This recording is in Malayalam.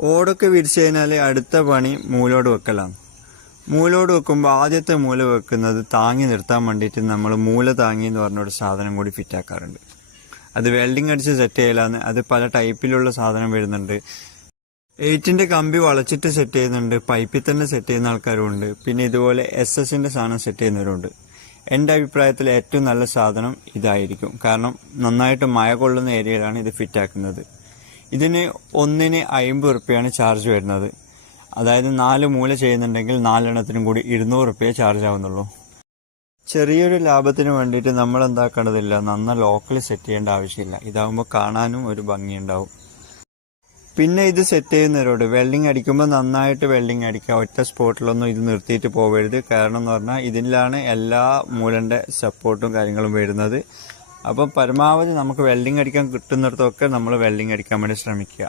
ഓടൊക്കെ വിരിച്ചു കഴിഞ്ഞാൽ അടുത്ത പണി മൂലോട് വെക്കലാണ്. മൂലോട് വെക്കുമ്പോൾ ആദ്യത്തെ മൂല വെക്കുന്നത് താങ്ങി നിർത്താൻ വേണ്ടിയിട്ട് നമ്മൾ മൂല താങ്ങി എന്ന് പറഞ്ഞ ഒരു സാധനം കൂടി ഫിറ്റാക്കാറുണ്ട്. അത് വെൽഡിംഗ് അടിച്ച് സെറ്റ് ചെയ്യലാണ് അത് പല ടൈപ്പിലുള്ള സാധനം വരുന്നുണ്ട്. എയ്റ്റിന്റെ കമ്പി വളച്ചിട്ട് സെറ്റ് ചെയ്യുന്നുണ്ട്. പൈപ്പിൽ തന്നെ സെറ്റ് ചെയ്യുന്ന ആൾക്കാരുണ്ട് പിന്നെ ഇതുപോലെ എസ് എസിന്റെ സാധനം സെറ്റ് ചെയ്യുന്നവരുണ്ട് എന്റെ അഭിപ്രായത്തിൽ ഏറ്റവും നല്ല സാധനം ഇതായിരിക്കും. കാരണം നന്നായിട്ട് മഴ കൊള്ളുന്ന ഏരിയയിലാണ് ഇത് ഫിറ്റ് ആക്കുന്നത് ഇതിന് ഒന്നിന് അമ്പത് റുപ്യാണ് ചാർജ് വരുന്നത്. അതായത് നാല് മൂല ചെയ്യുന്നുണ്ടെങ്കിൽ നാലെണ്ണത്തിനും കൂടി ഇരുന്നൂറ് റുപ്യ ചാർജ് ആവുന്നുള്ളൂ. ചെറിയൊരു ലാഭത്തിന് വേണ്ടിയിട്ട് നമ്മൾ എന്താക്കേണ്ടതില്ല നന്ന ലോക്കലി സെറ്റ് ചെയ്യേണ്ട ആവശ്യമില്ല. ഇതാകുമ്പോൾ കാണാനും ഒരു ഭംഗിയുണ്ടാവും. പിന്നെ ഇത് സെറ്റ് ചെയ്യുന്നവരോട് വെൽഡിങ് അടിക്കുമ്പോൾ നന്നായിട്ട് വെൽഡിങ് അടിക്കുക. ഒറ്റ സ്പോട്ടിലൊന്നും ഇത് നിർത്തിയിട്ട് പോകരുത് കാരണം എന്ന് പറഞ്ഞാൽ ഇതിലാണ് എല്ലാ മൂലന്റെ സപ്പോർട്ടും കാര്യങ്ങളും വരുന്നത്. അപ്പം പരമാവധി നമുക്ക് വെൽഡിങ് അടിക്കാൻ കിട്ടുന്നിടത്തൊക്കെ നമ്മൾ വെൽഡിങ് അടിക്കാൻ വേണ്ടി ശ്രമിക്കുക.